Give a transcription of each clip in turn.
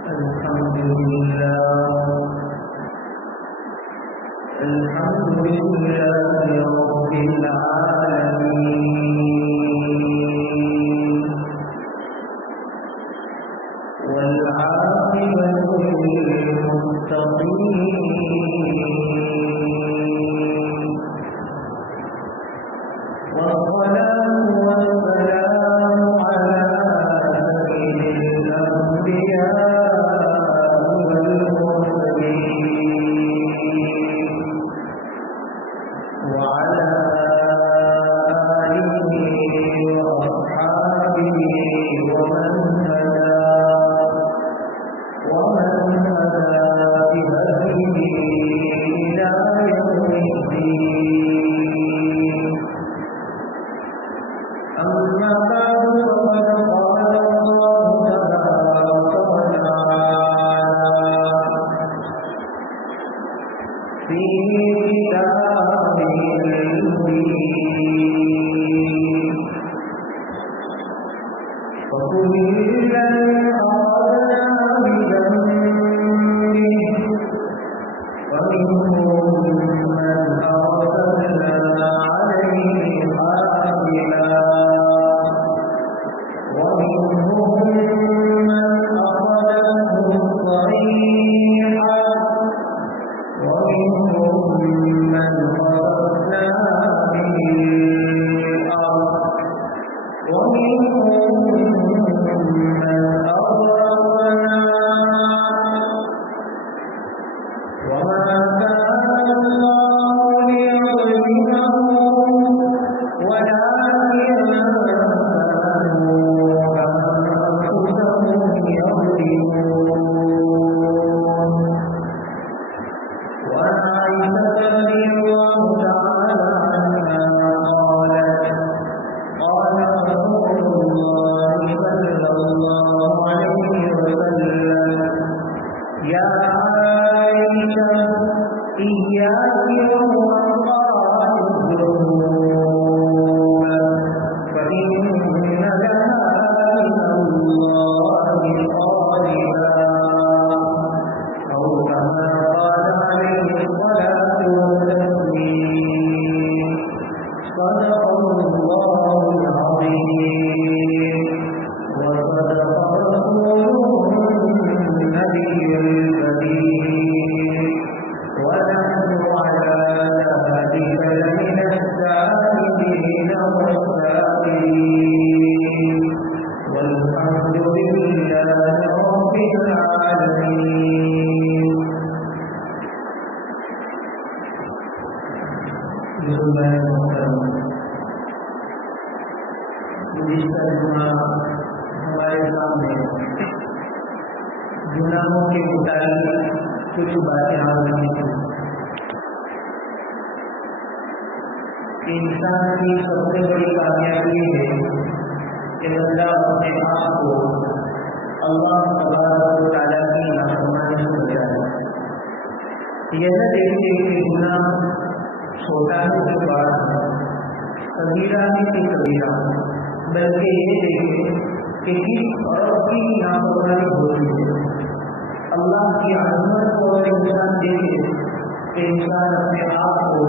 الحمد لله رب العالمين والعاقبة للمتقين والصلاة والسلام على سيد الأنبياء والمرسلين وعلى آله وأصحابه ومن هدى بهديه إلى يوم الدين. أما بعد فقد قال الله تبارك وتعالى في كتابه المبين وكلا أخذنا بذنبه ومنهم من أرسلنا عليه حاصبا ومنهم من أخذته الصيحة ومنهم من خسفنا به الأرض ومنهم من أغرقنا وما كان الله ليظلمهم ولكن كانوا أنفسهم يظلمون. وعن عائشة رضي الله تعالى عنها قالت قال رسول الله صلى الله عليه وسلم يا عائشة إياك ووقائع الذنوب فإن لها من الله قادرا أو كما قال عليه الصلاة والتسليم. صدق الله العظيم وصدق رسوله النبي الكريم ونحن على ذلك لمن الشاهدين والشاكرين والحمد لله رب العالمين. گزشتہ جمعہ ہمارے سامنے گناہوں کے متعلق کچھ باتیں آ رہی تھیں. انسان کی سب سے بڑی کامیابی ہے کہ بندہ اپنے آپ کو اللہ تبارک و تعالیٰ کی نافرمانی سے بچائے. یہ نہ دیکھے کہ گناہ چھوٹا ہے کہ بڑا ہے، کبیرہ ہے کہ کبیرہ ہے، بلکہ یہ دیکھے کہ کس اور کی نافرمانی ہوتی ہے. اللہ کی عظمت کو اور انسان دیکھے کہ انسان اپنے آپ کو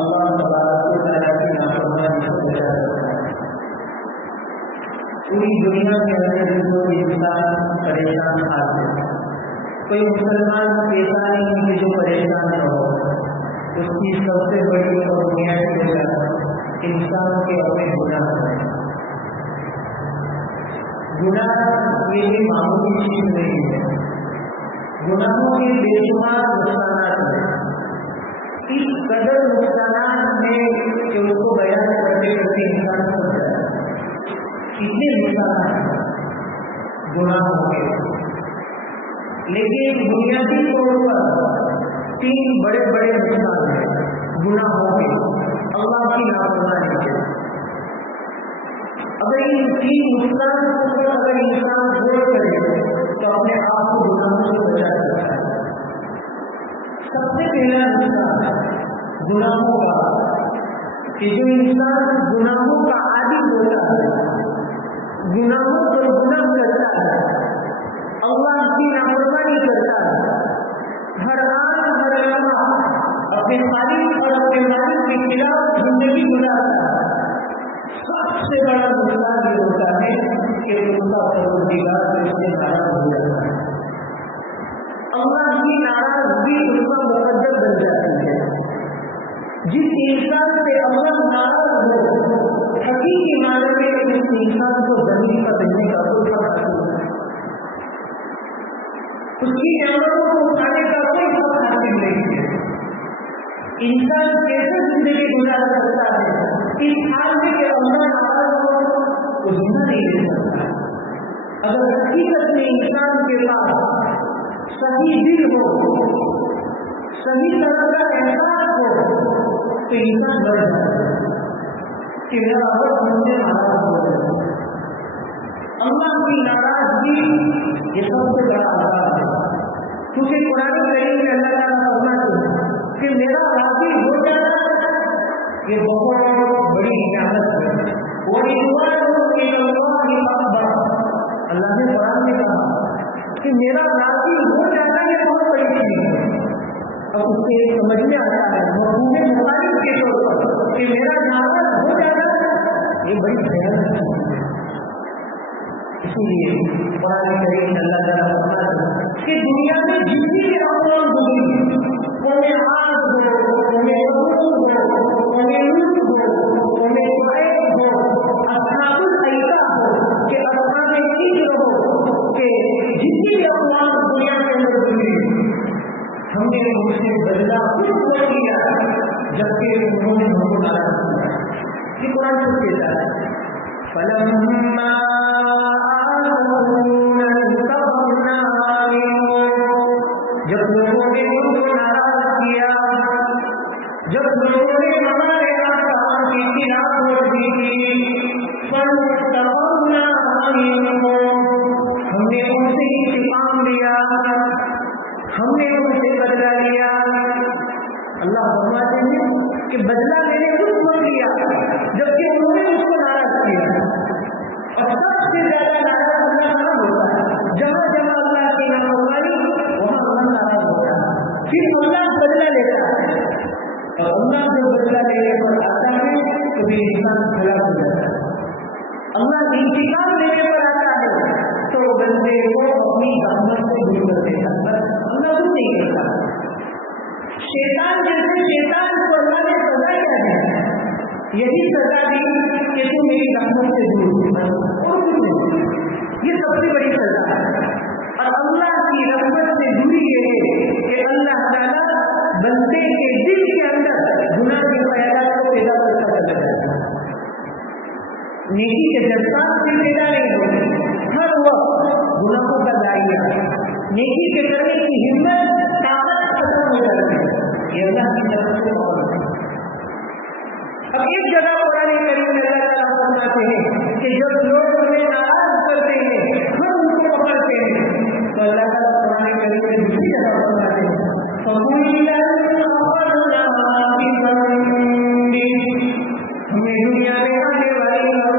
اللہ تبارک و تعالیٰ کی نافرمانی سے بچا سکتا ہے. پوری دنیا کے اندر کوئی انسان پریشان حال ہے، کوئی مسلمان ایسا نہیں کہ جو پریشان نہ ہو. اس کی سب سے بڑی اور بنیادی وجہ انسان کے اپنے گناہ ہیں. گناہ یہ بھی معمولی چیز نہیں ہے، گناہوں کے بے شمار نقصانات ہیں. اس قدر نقصانات ہیں کہ ان کو بیان کرتے کرتے انسان پھنس جائے. اتنے نقصانات ہیں گناہوں کے، لیکن بنیادی طور پر تین بڑے بڑے نقصان ہیں گناہوں کے، اللہ کی نافرمانی کے. اگر ان تین نقصان کو اگر انسان غور کرے تو اپنے آپ کو گناہوں سے بچا سکتا ہے. سب سے پہلا نقصان گناہوں کا کہ جو انسان گناہوں کا عادی ہوتا ہے، گناہوں پر گناہ کرتا ہے، اللہ کی اپنے خالق اور اپنے مالک کے خلاف زندگی گزارتا ہے، سب سے بڑا مسئلہ یہ ہوتا ہے کہ اس کا پروردگار اس سے ناراض ہو جاتا ہے، اللہ کی ناراضگی اس کا مقدر بن جاتی ہے۔ جس انسان سے اللہ ناراض ہو، حقیقی معنی میں اس انسان کو زمین پر رہنے کا کوئی حق نہیں ہے، اس کی نعمتوں کو اٹھانے کا کوئی حق حاصل نہیں ہے۔ انسان کیسے زندگی گزار سکتا ہے اس حال میں کہ اللہ ناراض ہو، وہ زندہ نہیں رہ سکتا۔ اگر حقیقت میں انسان کے پاس صحیح دل ہو، صحیح طرح کا احساس ہو، تو انسان بڑھ جاتا ہے کہ میرا رب مجھے ناراض ہو جائے۔ اللہ کی ناراضگی یہ سب سے بڑا عذاب ہے، کیونکہ قرآن کریم میں اللہ تعالیٰ فرماتے ہیں کہ میرا راضی ہو جانا یہ بہت بڑی نعمت ہے۔ وَرِضْوَانٌ مِّنَ اللَّهِ أَكْبَرُ، اللہ نے قرآن میں کہا کہ میرا راضی ہو جانا یہ بہت بڑی چیز ہے۔ اب اس سے سمجھ میں آتا ہے مفہوم مخالف کے طور پر کہ میرا ناراض ہو جانا یہ بڑی بھیانک چیز ہے۔ اسی لیے قرآن کریم میں اللہ تعالیٰ فرماتا ہے کہ دنیا میں جتنی بھی اقوام گزری، انہیں عاد ہو، انہیں ثمود ہو، انہیں لوط ہو، انہیں شعیب ہو، اصحاب الایکہ ہو، کہ اصحاب ہجر ہو، کہ جتنی بھی اقوام دنیا کے اندر گزری، ہم نے ان سے بدلہ خود کو لیا جبکہ انہوں نے ہم کو ناراض کیا۔ یہ قرآن خود کہتا ہے فَلَمَّا آسَفُونَا انتقمنا مِنْهُمْ، جب لوگوں نے ان کو ناراض کیا، جب لوگوں نے ہمارے احکام کی خلاف ورزی کی، فَانتَقَمْنَا مِنْهُمْ، ہم نے ان سے انتقام لیا، ہم نے ان سے بدلہ لیا۔ اللہ فرماتے ہیں کہ بدلہ میں نے خود مت لیا جبکہ انہوں نے اس کو ناراض کیا، اور سب سے زیادہ ناراض اللہ کہاں ہوتا ہے؟ جہاں جہاں اللہ کی نافرمانی وہاں اللہ ناراض ہوتا ہے، پھر اللہ بدلہ لیتا ہے، اور اللہ جو بدلہ لینے پر آتا ہے تو بھی انسان ہلاک ہو جاتا ہے۔ اللہ انتقام لینے پر آتا ہے تو بندے کو اپنی رحمت سے دور کر دیتا ہے، اللہ کچھ نہیں کرتا۔ شیطان جیسے شیطان کو اللہ نے سزا کیا ہے، یہی سزا دی کہ تم میری رحمت سے دور اور کچھ نہیں، یہ سب سے بڑی سزا ہے۔ اور اللہ کی رحمت سے دوری یہ ہے کہ اللہ تعالیٰ بندے کے دل کے اندر گناہ کے خیالات کو پیدا کرتا چلا جاتا ہے، نیکی کے جذبات سے پیدا نہیں ہوتے، ہر وقت گناہوں کا دائرہ، نیکی کے کرنے کی ہمت طاقت ختم ہو جاتی ہے، یہ اللہ کی طرف سے پکڑ ہے۔ اب ایک جگہ قرآن کریم میں اللہ تعالیٰ فرماتے ہیں کہ جب لوگ ہمیں ناراض کرتے ہیں، ہم ان کو پکڑتے ہیں، تو اللہ تعالیٰ قرآن کریم میں دوسری جگہ فرماتے ہیں ہمیں دنیا میں آنے والی ہر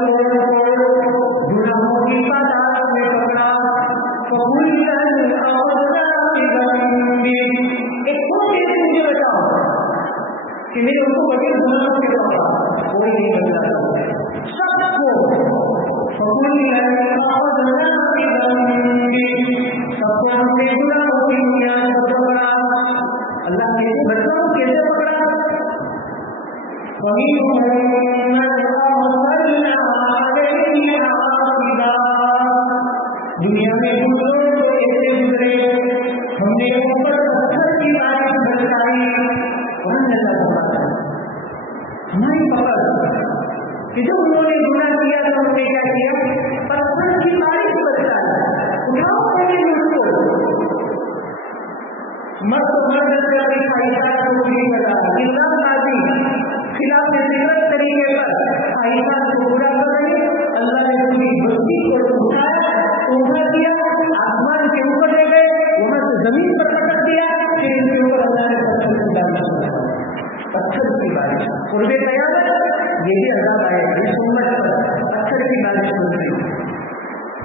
گناہوں کی تعداد میں پکڑا، مجھے بتاؤ کہ میرے ان کو بڑے گناہوں کے پکڑا، کوئی نہیں بدلا سب کو، سب کو ہم نے گناہوں کی بنیاد پر پکڑا۔ اللہ کیسے بتاؤ کیسے پکڑا؟ دنیا میں ہم لوگ تو ایسے گزرے، ہم نے اوپر پتھر کی بارش برسائی، ہماری پکڑ کہ جب انہوں نے گناہ کیا تو ہم نے کیا کیا؟ پتھر کی بارش برسائی، اٹھاؤ پہلے ان کو، مرد سے اپنی خواہشات کو پوری کرا، اسلام بازی خلاف فطرت طریقے پر خواہشات کو پورا کر رہے، اللہ نے پوری بستی کو اٹھایا، اٹھا دیا، آسمان کے اوپر لے گئے، وہاں سے زمین پر پکڑ دیا، پھر ان کے اوپر اللہ نے پتھر کی بارش کرا، پتھر کی بارش، قرب قیامت یہ بھی عذاب آئے گا اس امت پر، پتھر کی بارش ہو گئی۔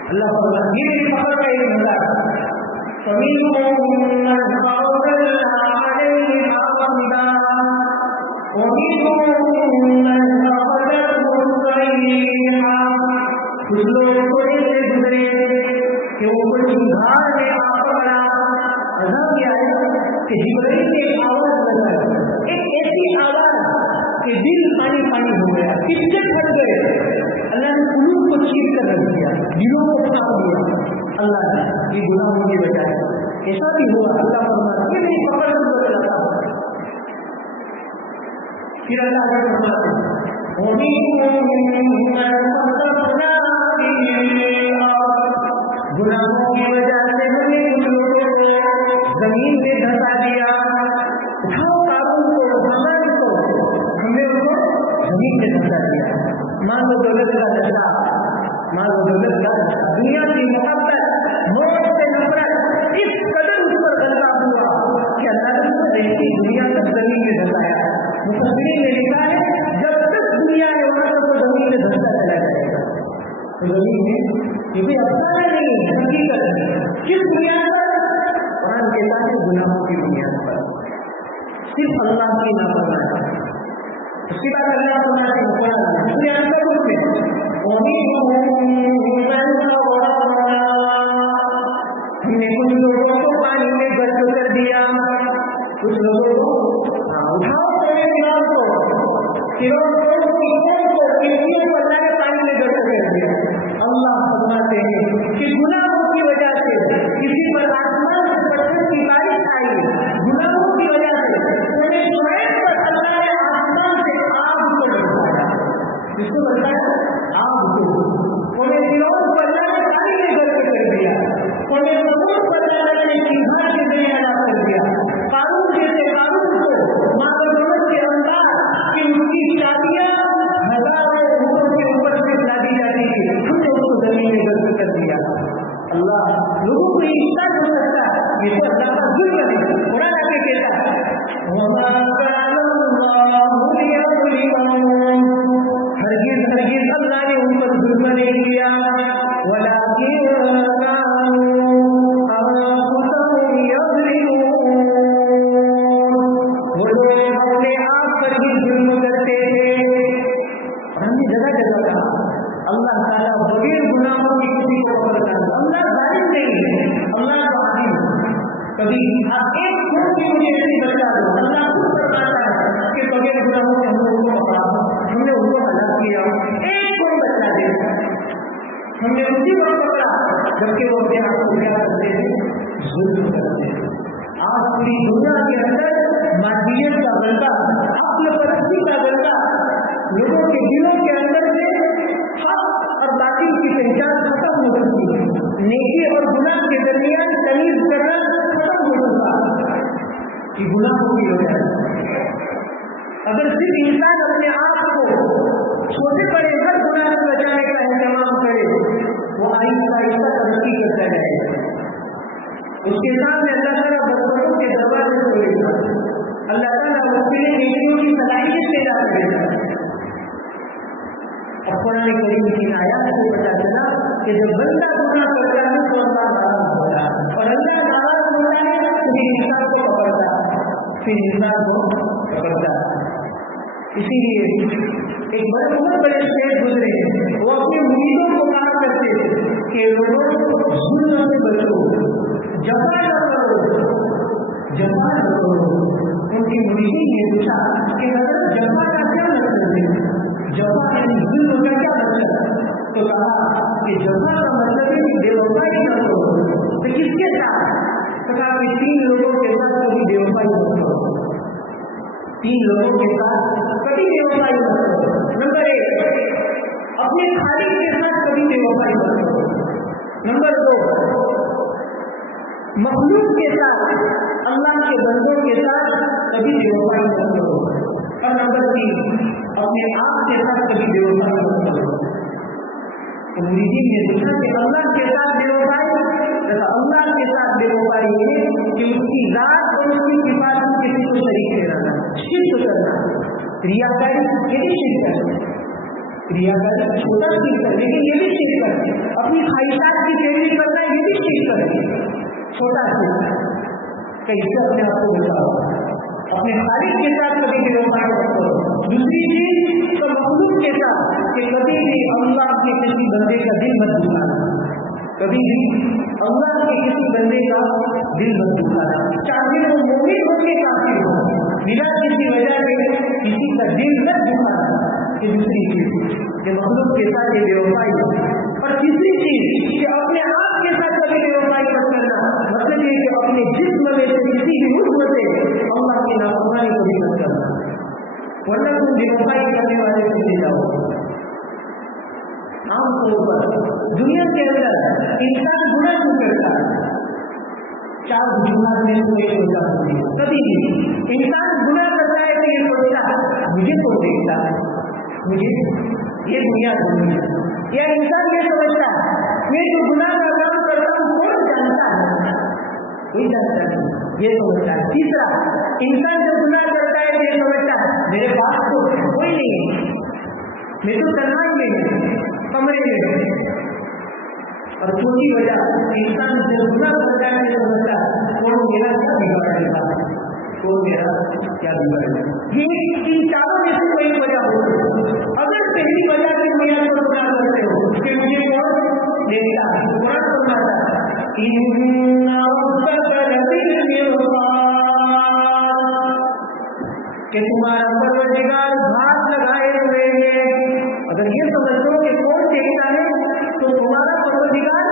اللہ تعالیٰ یہ بھی پکڑ کا ایک مزہ، فَمِنْهُمْ مَنْ حَرَّمْنَا عَلَيْهِ حَرَّمْنَا، کچھ لوگ تھوڑے سے گزرے کہ وہ کوئی چنگھاڑ میں آ پکڑا. عذاب کیا ہے کہ جبرائیل نے ایک آواز لگائی, ایک ایسی آواز کہ دل پانی پانی ہو گیا, کتنے پھٹ گئے. اللہ نے قلوب کو چیر کر رکھ دیا, دلوں کو پھاڑ دیا. اللہ نے یہ گناہوں کی وجہ ہے. ایسا بھی ہوا, اللہ فرماتا ہے نہیں پکڑ کر چلاتا. پھر اللہ کا فرماتا ہے گناہوں کی وجہ سے ہم نے کچھ لوگوں کو زمین میں دھسا دیا. اٹھاؤ قارون کو, حامان کو, ہم نے ان کو زمین میں دھسا دیا. مال و دولت کا نشہ, مال و دولت کا دنیا کی محبت, موت سے نفرت اس قدر اس پر غلبہ ہوا کہ اللہ نے اس کو دیکھی دنیا تک زمین میں دھسایا. مفسرین نے لکھا ہے جب تک دنیا ہے وہاں تک وہ زمین میں دھستا چلا جائے گا. تو زمین میں یہ کوئی افسانہ نہیں ہے, حقیقت ہے. کس بنیاد پر؟ قرآن کہتا ہے گناہوں کی بنیاد پر, صرف اللہ کی نافرمانی. اس کے بعد اللہ فرماتے ہیں قرآن میں ہم نے کچھ لوگوں کو پانی میں غرق کر دیا, کچھ لوگوں کو اٹھاؤ اللہ نے پانی میں غرق کر دیا. اللہ فرماتے ہیں کہ گناہوں کی وجہ سے کسی پر آسمان سے پتھر کی بارش آئی, گناہوں کی وجہ سے انہیں شعیب پر اللہ نے آسمان سے آگ کو برسایا. جس کو برسایا آگ کو, انہیں فرعون کو اللہ نے پانی میں غرق کر دیا, انہیں سمود کو اللہ نے چنگھاڑ کے ذریعے ہلاک کر دیا. قارون جیسے قارون کو مال و دولت کے انداز کہ اس کی شادیاں ہزاروں اونٹوں کے اوپر سے لادی جاتی تھی, ہم نے اس کو زمین میں غرق کر دیا. اللہ لوگوں کو یہ حصہ ہو سکتا ہے, یہ تو اللہ کا ظلم ہے. قرآن آ کے کہتا ہے ہرگز ہرگز اللہ نے ان پر ظلم نہیں کیا, ولکن وہ لوگ اپنے آپ پر ہی ظلم کرتے تھے. ہم نے جگہ جگہ کہا اللہ تعالیٰ بغیر گناہوں کی کسی کو پکڑتا ہے. اللہ ظالم نہیں ہے, اللہ تو عادل ہے. کبھی آپ ایک خون کی مجھے ایسی بچا دو, اللہ خود بتاتا ہے کہ بغیر گناہوں سے ہم نے ان کو پکڑا, ہم نے ان کو ہلاک کیا. ایک خون بچا دے, ہم نے اسی وقت پکڑا جبکہ وہ اپنے آپ کو کیا کرتے تھے, ظلم کرتے تھے. آج پوری دنیا کے اندر مادیت کا غلبہ, عقل پرستی کا غلبہ, لوگوں کے دلوں کے اندر سے حق اور باطل کی پہچان ختم ہو چکی ہے. نیکی اور گناہ کے درمیان تمیز کرنا ختم ہو چکا ہے. یہ گناہوں کی وجہ ہے. اگر صرف انسان اپنے آپ کو چھوٹے بڑے ہر گناہ سے بچانے کا اہتمام کرے, وہ آہستہ آہستہ ترقی کرتا رہے گا. اس کے سامنے اللہ تعالیٰ برکتوں کے دروازے کھولے گا. اللہ تعالیٰ اس کے لیے نیکیوں کی صلاحیت پیدا کرے گا. اور قرآن کریم کی آیات سے پتا چلا کہ جب بندہ گناہ کرتا ہے تو اللہ ناراض ہوتا ہے, اور اللہ ناراض ہوتا ہے تو پھر انسان کو پکڑتا ہے, پھر انسان کو پکڑتا ہے. اسی لیے ایک بہت بڑے شیخ گزرے, وہ اپنے مریدوں کو کہا کرتے تھے کہ لوگوں ظلم سے بچو, جفا نہ کرو, جفا نہ کرو. ان کی مریدی نے پوچھا کہ حضرت جفا کا کیا مطلب ہے, جفا یعنی ظلم کا کیا مطلب؟ تو کہا کہ جفا کا مطلب ہے کہ بے وفائی نہ کرو. تو کس کے ساتھ؟ تو کہا کہ 3 لوگوں کے ساتھ کبھی بے وفائی نہ کرو. 3 لوگوں کے ساتھ کبھی بے وفائی نہ کرو. نمبر 1, اپنے خالق کے ساتھ کبھی بے وفائی نہ کرو. نمبر 2, مخلوق کے ساتھ, اللہ کے بندوں کے ساتھ کبھی بے وفائی نہ کرو. اور نمبر 3, اپنے آپ کے ساتھ کبھی بے وفائی نہ کرو. تو مریدین نے پوچھا کہ اللہ کے ساتھ بے وفائی, اللہ کے ساتھ بے وفائی ہے کہ اس کی ذات اور اس کی صفات میں کسی کو شریک ٹھہرانا, شرک کرنا. ریاکاری یہ بھی شرک ہے, ریاکاری چھوٹا شرک ہے لیکن یہ بھی شرک ہے. اپنی خواہشات کی پیروی کرنا یہ بھی شرک ہے, چھوٹا شرک ہے. کیسے اپنے آپ کو بچاؤ, اپنے خالق کے ساتھ کبھی بے وفائی مت کرو. دوسری چیز تو مخلوق کے ساتھ کہ کبھی بھی اللہ کے کسی بندے کا دل مت دکھانا. کبھی بھی اللہ کے کسی بندے کا دل مت دکھانا, چاہے وہ مومن ہو کے کافر ہو, بنا کسی وجہ سے کسی کا دل مت دکھانا. یہ دوسری چیز کہ مخلوق کے ساتھ یہ بے وفائی ہو. اور تیسری چیز کہ اپنے آپ کے ساتھ کبھی بے وفائی مت کرنا. مطلب یہ کہ اپنے جسم میں سے کسی بھی عضو سے اللہ کی نافرمانی کو بھی مت کرنا, ورنہ تم بے وفائی کرنے والے چلے جاؤ. عام طور پر دنیا کے اندر انسان گناہ کیوں کرتا ہے؟ 4 وجوہات میں سے ایک وجہ ہوتی ہے. کبھی بھی انسان گناہ کرتا ہے تو یہ سوچتا ہے مجھے کون دیکھتا ہے, مجھے یہ دنیا دنیا ہے. یا انسان یہ سمجھتا ہے میں جو گناہ کا کام کرتا ہوں کون جانتا ہے, کوئی جانتا نہیں, یہ سمجھتا ہے. تیسرا, انسان جو گناہ کرتا ہے یہ سمجھتا ہے میرے پاس تو کوئی نہیں ہے, میں تو تنہائی میں ہوں, کمرے میں ہوں. اور چوتھی وجہ انسان جب گناہ کرتا ہے یہ سمجھتا ہے کون میرا کیا بگاڑے گا, کون میرا کیا بگاڑے گا. یہ ان چاروں میں سے کوئی وجہ ہو. اگر پہلی وجہ سے کوئی آپ کو گناہ کرتے ہو کہ مجھے کون دیکھتا ہے, قرآن فرماتا ہے ان ربک لبالمرصاد کہ تمہارا پروردگار ہاتھ لگائے ہوئے ہیں. اگر یہ سمجھو کہ کون دیکھتا ہے تو تمہارا پروردگار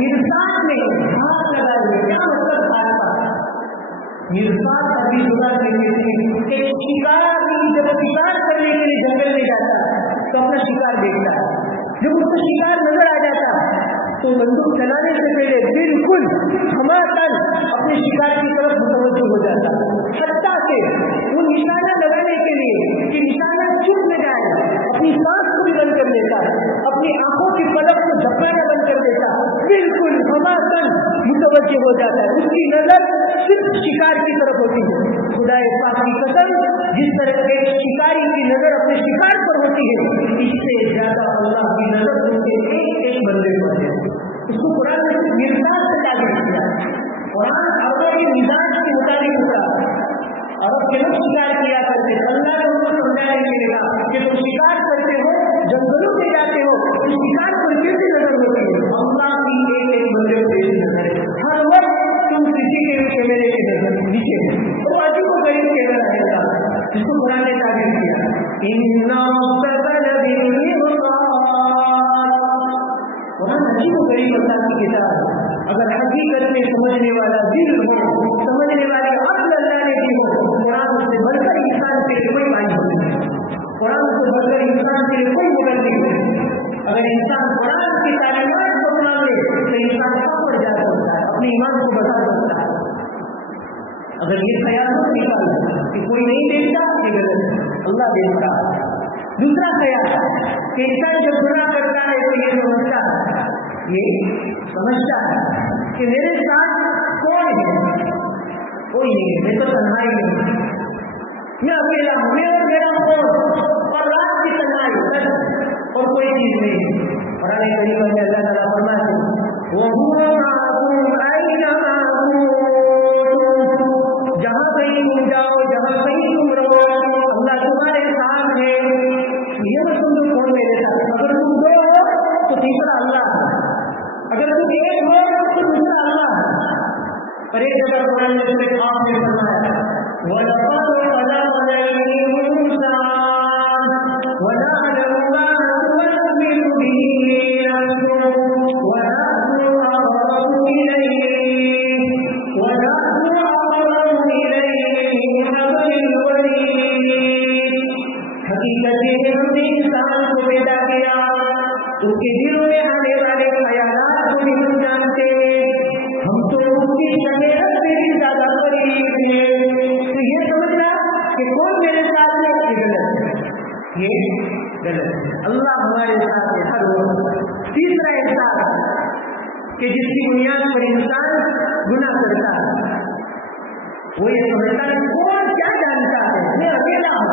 مرصاد میں ہاتھ لگائے ہوئے. کیا مطلب ہاتھ کا؟ مرصاد ابھی خدا کہتے ہیں کہ شکار جب شکار کرنے کے لیے جنگل میں جاتا ہے تو اپنا شکار دیکھتا ہے. جب اس کو شکار نظر آ جاتا ہے تو بندوق چلانے سے پہلے بالکل دھماکن اپنے شکار کی طرف متوجہ ہو جاتا ہے, حتیٰ کہ وہ نشانہ لگانے کے لیے کہ نشانہ چپ نہ جائے اپنی سانس کو بھی بند کر دیتا ہے, اپنی آنکھوں کی پلک کو جھپکنا بند کر دیتا ہے, بالکل دھماکن متوجہ ہو جاتا ہے. اس کی نظر صرف شکار کی طرف ہوتی ہے. خدا پاک کی قسم, جس طرح ایک شکاری کی نظر اپنے شکار پر ہوتی ہے اس سے زیادہ اللہ کی نظر ان کے ایک بندے پر ہے. اس کو قرآن نے مرصاد سے تعبیر کیا. قرآن عربوں کے مزاج کے مطابق ہوتا ہے. عرب کے لوگ شکار کیا کرتے ہیں. اللہ نے ان کو سمجھانے کے لیے کہا کہ تم شکار کرتے ہو, جنگلوں میں جاتے ہو, تو شکار پر کیسے نظر ہوتی ہے؟ اللہ کی ایک بندے کو ایسی نظر ہے. ہر وقت تم کسی کے کیمرے کے نظر نیچے ہے تو عجیب و غریب کیمرہ رہتا ہے, جس کو قرآن نے تعبیر کیا ان ربک لبالمرصاد. قرآن عجیب و غریب اللہ کی کتاب ہے. اگر حقیقت میں سمجھنے والا دل ہو, سمجھنے والی عقل اللہ نے دی ہو, قرآن اس سے بڑھ کر انسان کے لیے کوئی معنی نہیں. قرآن سے بڑھ کر انسان کے لیے کوئی مدد نہیں. اگر انسان قرآن کی تعلیمات کو مان لے تو انسان کہاں پر جا سکتا ہے, اپنے ایمان کو بتا سکتا ہے. اگر یہ خیال ہو نکال کہ کوئی نہیں دیکھتا یہ غلط ہے, اللہ دیکھتا. دوسرا خیال کہ انسان جب گناہ کرتا ہے تو یہ سمجھتا ہے کہ میرے ساتھ کون ہے, کوئی نہیں ہے, میں تو تنہائی میں, میں اکیلا ہوں, میں اور میرا کون, اور رات کی تنہائی اور کوئی چیز نہیں. قرآن کریم میں اللہ تعالیٰ فرماتے ہیں وَهُوَ مَعَكُمْ أَيْنَمَا كُنتُمْ, جہاں کہیں تم جاؤ, جہاں کہیں تم رہو, اللہ تمہارے ساتھ ہے. یہ مت سمجھو کون میرے ساتھ. اگر تم دو ہو تو تیسرا اللہ ہے, اگر تم ایک ہو تو دوسرا اللہ ہے. اور ایک جگہ قرآن نے آپ نے فرمایا وَلَقَدْ خَلَقْنَا الْإِنسَانَ وَنَعْلَمُ مَا تُوَسْوِسُ بِهِ نَفْسُهُ وَنَحْنُ أَقْرَبُ إِلَيْهِ مِنْ حَبْلِ الْوَرِيدِ. حقیقت یہ ہے ہم نے انسان کو پیدا کیا, اس کے دلوں میں آنے والے خیالات کو بھی ہم جانتے ہیں, ہم تو اس کی شریعت سے بھی زیادہ قریب ہیں. تو یہ سمجھنا کہ کون میرے ساتھ ہے یہ غلط ہے, یہ غلط ہے. اللہ ہمارے ساتھ ہے ہر وقت. تیسرا احساس کہ جس کی بنیاد پر انسان گناہ کرتا ہے وہ یہ سمجھتا ہے کون کیا جانتا ہے, میں اکیلا ہوں.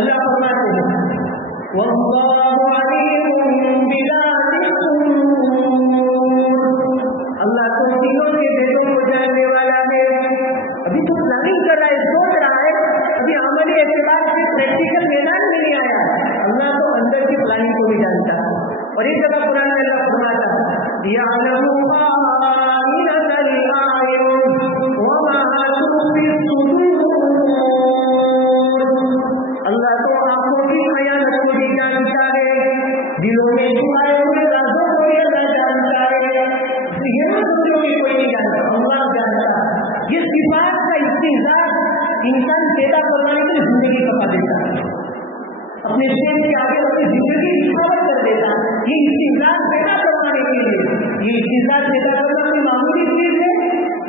اللہ فرماتے ہیں واللہ علیم بذات الصدور, اللہ تو دلوں کے دلوں کو جاننے والا ہے. ابھی تو پلاننگ کر رہا ہے, سوچ رہا ہے اور ایک جگہ قرآن میں اللہ فرماتا ہے یعلم خائنۃ الاعین وما تخفی الصدور، اللہ تو آنکھوں کی خیانت کو بھی جانتا ہے، دلوں میں چھپائے ہوئے رازوں کو بھی اللہ جانتا ہے. یہ نہ سمجھو کہ کوئی نہیں جانتا، اللہ جانتا. یہ صفات کا استحضار انسان پیدا کروانے کے لیے زندگی کما دیتا ہے، اپنے شہر کے آگے اپنی زندگی نشاور کر دیتا ہے. یہ استحضار پیدا کروانے کے لیے، یہ استحضار پیدا کرنا کوئی معمولی چیز ہے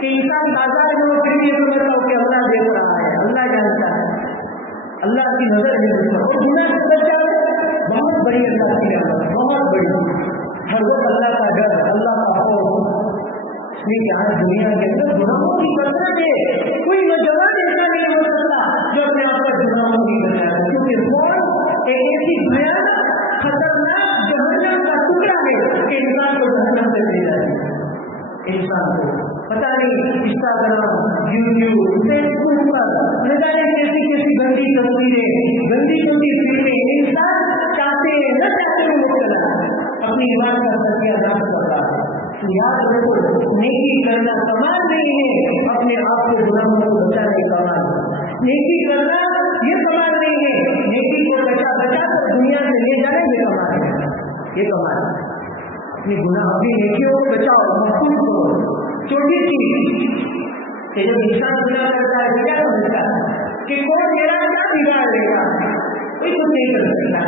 کہ انسان بازار میں وہ پھر بھی یہ سمجھتا ہو کہ اللہ دیکھ رہا ہے، اللہ جانتا ہے، اللہ کی نظر ہے. اور گناہ سے بچ جائے بہت بڑی اللہ کی نعمت، بہت بڑی. ہر وقت اللہ کا ڈر، اللہ کا خوف. اس لیے کہ آج دنیا کے اندر گناہوں کی کثرت ہے. کوئی نوجوان ایسا نہیں ہو سکتا جو اپنے آپ کا گناہوں کی بنایا، کیونکہ فون ایک ایسی بھیانک خطرناک جہنم کا ٹکڑا ہے کہ انسان کو جہنم سے لے جائے. انسان کو پتا نہیں انسٹاگرام، یوٹیوب، فیس بک پر نہ جانے کیسی کیسی گندی تصویریں، گندی گندی فلمیں انسان چاہتے نہ چاہتے ہوئے مبتلا اپنی ایمان کا سچیا داخل کرتا ہے. یاد رکھو نیکی کرنا کمال نہیں ہے، اپنے آپ کو گناہوں کو بچانے کا کمال. نیکی کرنا یہ کمال نہیں ہے، نیکی کو بچا بچا کر دنیا سے لے جانا یہ کمال ہے. یہ کمال ہے اپنی گناہ، اپنی نیکیوں کو بچاؤ، محفوظ کرو. چھوٹی چیز کہ جب انسان گناہ کرتا ہے کیا سمجھتا ہے کہ کوئی میرا کیا بگاڑ لے گا، کوئی کچھ نہیں کر سکتا.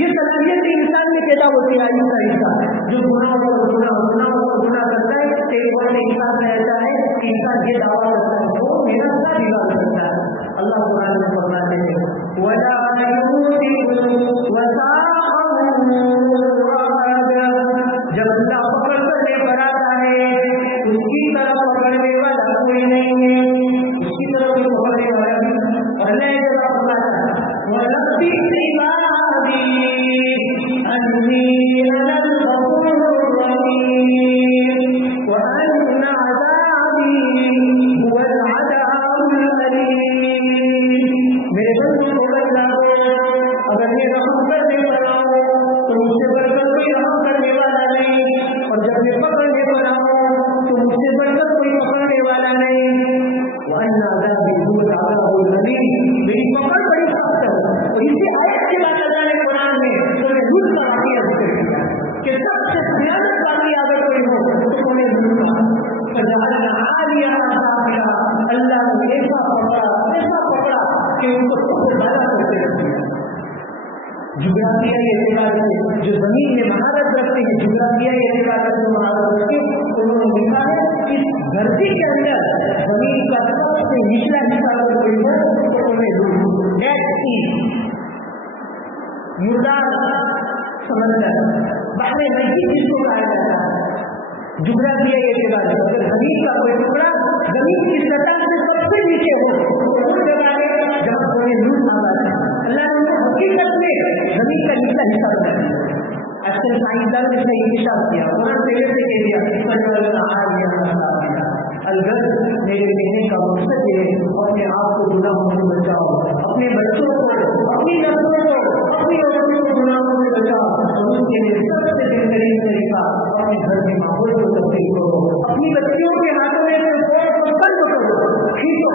یہ صلاحیت انسان میں پیدا ہوتی ہے. آئیے کا حصہ جو گناہ کرتا ہے ایک اور انسان میں ایسا ہے کہ انسان یہ دعویٰ کرتا ہے وہ میرا کیا بگاڑ سکتا ہے. اللہ قرآن میں فرماتے ہیں وَلَا يُوثِقُ وَثَاقَهُ أَحَدًا، جب اللہ پکڑ کرنے پر آتا ہے اس کی طرف پکڑنے والا کوئی نہیں ہے، اس کی طرف کوئی پکڑنے والا نہیں. اور اللہ یہ جواب فرماتا ہے وَنَبِّئْ عِبَادِي أَنِّي أَنَا الْغَفُورُ الرَّحِيمُ وَأَنَّ عَذَابِي هُوَ الْعَذَابُ الْأَلِيمُ. میرے بندوں کو بچا دو، اگر میں رحم کرنے والا ہوں تو مجھ سے بڑھ کر کوئی رحم کرنے والا نہیں، اور جب میں پکڑنے والا ہوں تو مجھ سے بڑھ کر کوئی پکڑنے والا نہیں. وَأَنَّ عَذَابِي هُوَ الْعَذَابُ الْأَلِيمُ، میری پکڑ بڑی سخت ہے. اور اسی آیت کے بعد اللہ نے قرآن میں سورہ ہود کا واقعہ ذکر کیا کہ سب سے بھیانک واقعہ اگر کوئی ہو تو سورہ ہود کا فَجَعَلْنَا عَالِيَهَا سَافِلَهَا، اللہ نے ایسا پکڑا کہ ان کو سب سے زیادہ کرتے رکھتے ہیں. جغرافیائی اعتبار سے جو زمین میں مہارت رکھتے ہیں، جغرافیائی اعتبار سے جو مہارت رکھتے ہیں، انہوں نے لکھا ہے اس دھرتی کے اندر زمین کا سب سے نچلا حصہ اگر کوئی ہو تو انہیں ڈیڈ سی، مردار سمندر، بحر میت جس کو کہا جاتا ہے. جغرافیائی اعتبار سے اگر زمین کا کوئی ٹکڑا زمین کی سطح سے سب سے نیچے ہو تو اس جگہ ہے جہاں کوئی لوٹ آباد ہے. اللہ نے حقیقت میں زمین کا نچلا حصہ بنایا. آج کل سائنسدان نے اس کا انکشاف کیا، قرآن پہلے سے کہہ دیا الگر. میرے کہنے کا مقصد ہے اپنے آپ کو گناہوں سے بچاؤ، اپنے بچوں کو، اپنی نسلوں کو، اپنی عورتوں کو گناہوں سے بچاؤ. اور اس کے لیے سب سے بہترین طریقہ اپنے گھر کے ماحول کو تبدیل کرو، اپنی بچیوں کے ہاتھوں میں سے فون کو بند کرو، کھینچو.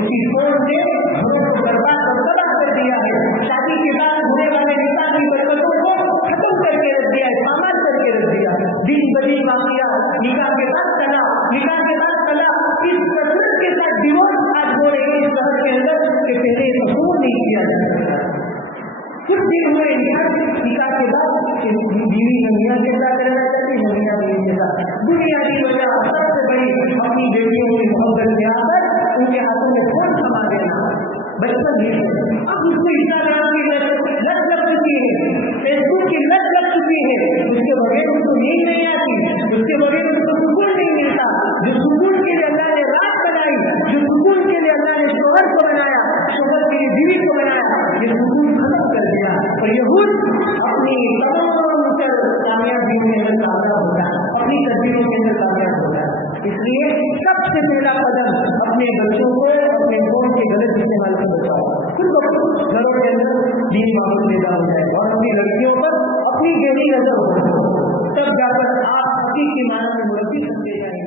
اسی فون نے گھروں کو برباد اور تباہ کر دیا ہے. شادی کے بعد ہونے والے نکاح کی برکتوں کو ختم کر کے رکھ دیا ہے، پامال کر کے رکھ دیا. دن بدن واقعہ، نکاح کے بعد طلاق، نکاح کے بعد طلاق، اس کثرت کے ساتھ ڈیورس آج ہو رہے ہیں اس شہر کے اندر کہ پہلے مشہور نہیں کیا جا سکتا. کچھ دن ہوئے نکاح کے بعد بیوی میاں کے ساتھ رہنا چاہتی ہے، میاں بیوی کے ساتھ. بنیادی وجہ سب سے بڑی اپنی بیٹیوں کی محبت کے آ کر ان کے ہاتھوں میں فون تھما دینا. بچپن یہ ہے، اب اس کو انسٹاگرام کی لت لگ چکی ہے، فیس بک کی لت لگ چکی ہے. اس کے بغیر اس کو نیند نہیں آتی، اس کے بغیر اس کو سکون نہیں ملتا. جو سکون کے لیے اللہ نے رات بنائی، جو سکون کے لیے اللہ نے شوہر کو بنایا، شوہر کے لیے بیوی کو بنایا، یہ سکون ختم کر دیا. اور یہود اپنی تمام کامیابیوں کے اندر کامیاب ہوتا ہے، اپنی تدبیروں کے اندر کامیاب ہوتا ہے. اس لیے سب سے پہلا قدم اپنے بچوں کو اپنے فون کے غلط استعمال سے بچاؤ. پھر گھروں کے اندر دین معمول پیدا ہو جائے اور اپنی لڑکیوں پر اپنی گہری نظر ہو، تب جا کر آپ حقیقی معنی میں مربی سمجھے جائیں